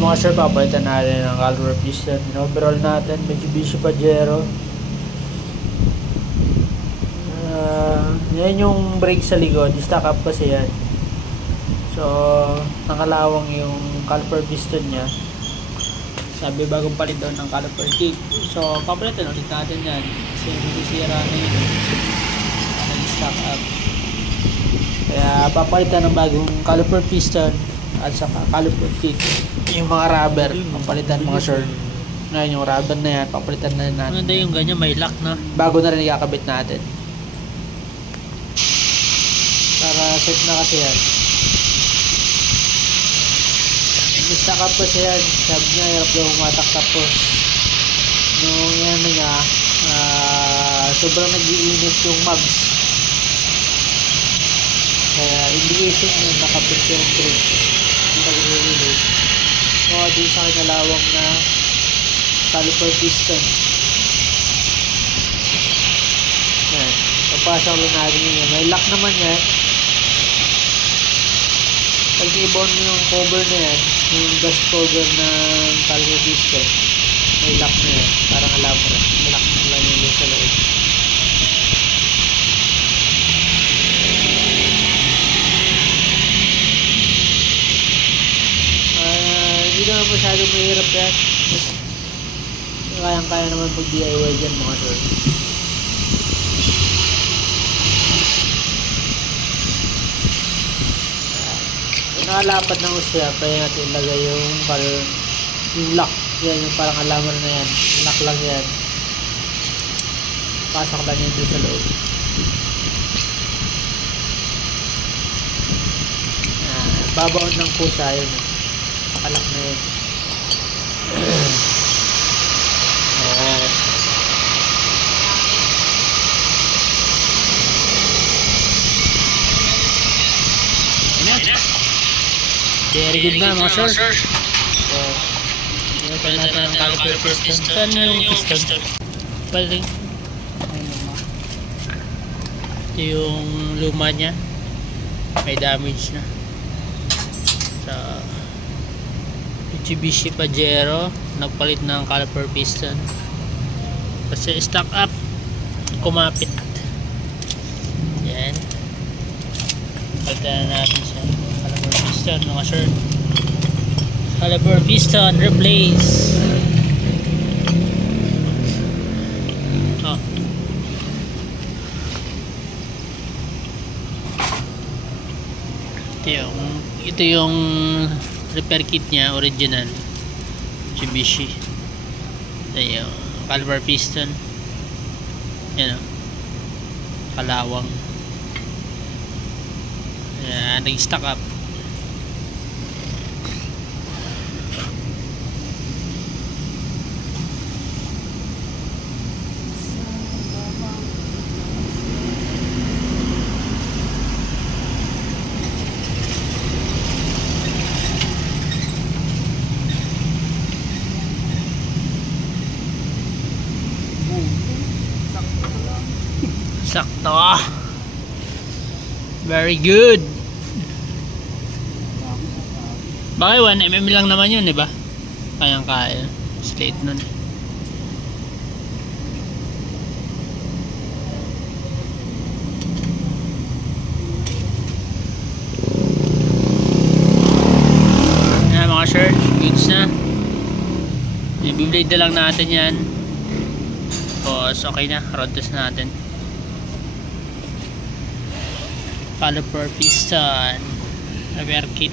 mga sir, papalitan natin ang caliper piston. Overall natin, Mitsubishi Pajero. Yan yung brake sa likod, stack up kasi yan. So, nakalawang yung caliper piston nya. Sabi bagong palit daw ng caliper kick. So, papalitan ulit natin yan. Kasi nasisira na yun. Nag-stack up. Kaya papalitan ng bagong caliper piston at saka caliper kick. Yung mga rubber, papalitan mga sir. Ngayon yung rubber na yan, papalitan na natin. Maganda yung ganyan, may lock na. Bago na rin ikakabit natin. Para set na kasi yan. Stack up kasi yan. Sabi niya, hirap daw umatak, tapos nung yan na nga, sobrang nag-iinit yung mags. Kaya indication yun, nakapit yung brake. Yung pag-release. So, din sa kinalawang na caliper piston. Yan. Papasok lang natin yun. May lock naman yan. Pag i-bond mo yung cover na yan, yung dust cover ng caliper piston, may lock na yan. Parang alam mo na. May lock na lang yung sa loob. Hindi naman masyadong mahirap yan. Kayang-kaya naman pag DIY dyan mga sir. Nakalapat ng usya, kaya natin ilagay yung lock. Yan, yung parang alamar na yan. Lock lang yan. Pasok lang yan doon sa loob. Babaon ng pusa yun. Pakalak na yun. Very good na mga sir. Pwede natin ang caliper piston. Saan yung piston? Pwede. Ito yung luma nya. May damage na. Sa Mitsubishi Pajero, nagpalit ng caliper piston. Kasi stack up, kumapit. Yan. Pagdaan natin siya. Caliper piston mga sir. Caliper piston replace. Oh. Ito yung repair kit niya, original Mitsubishi. Ito yung caliper piston. Yan o, kalawang. Yan, nag-stack up. Sakto. Very good. Bakit 1mm lang naman yun, diba? Kayang-kaya. Slate nun. Yan mga sir, goods na. I-blade na lang natin yan. Tapos okay na, road test natin. Caliper piston repair kit.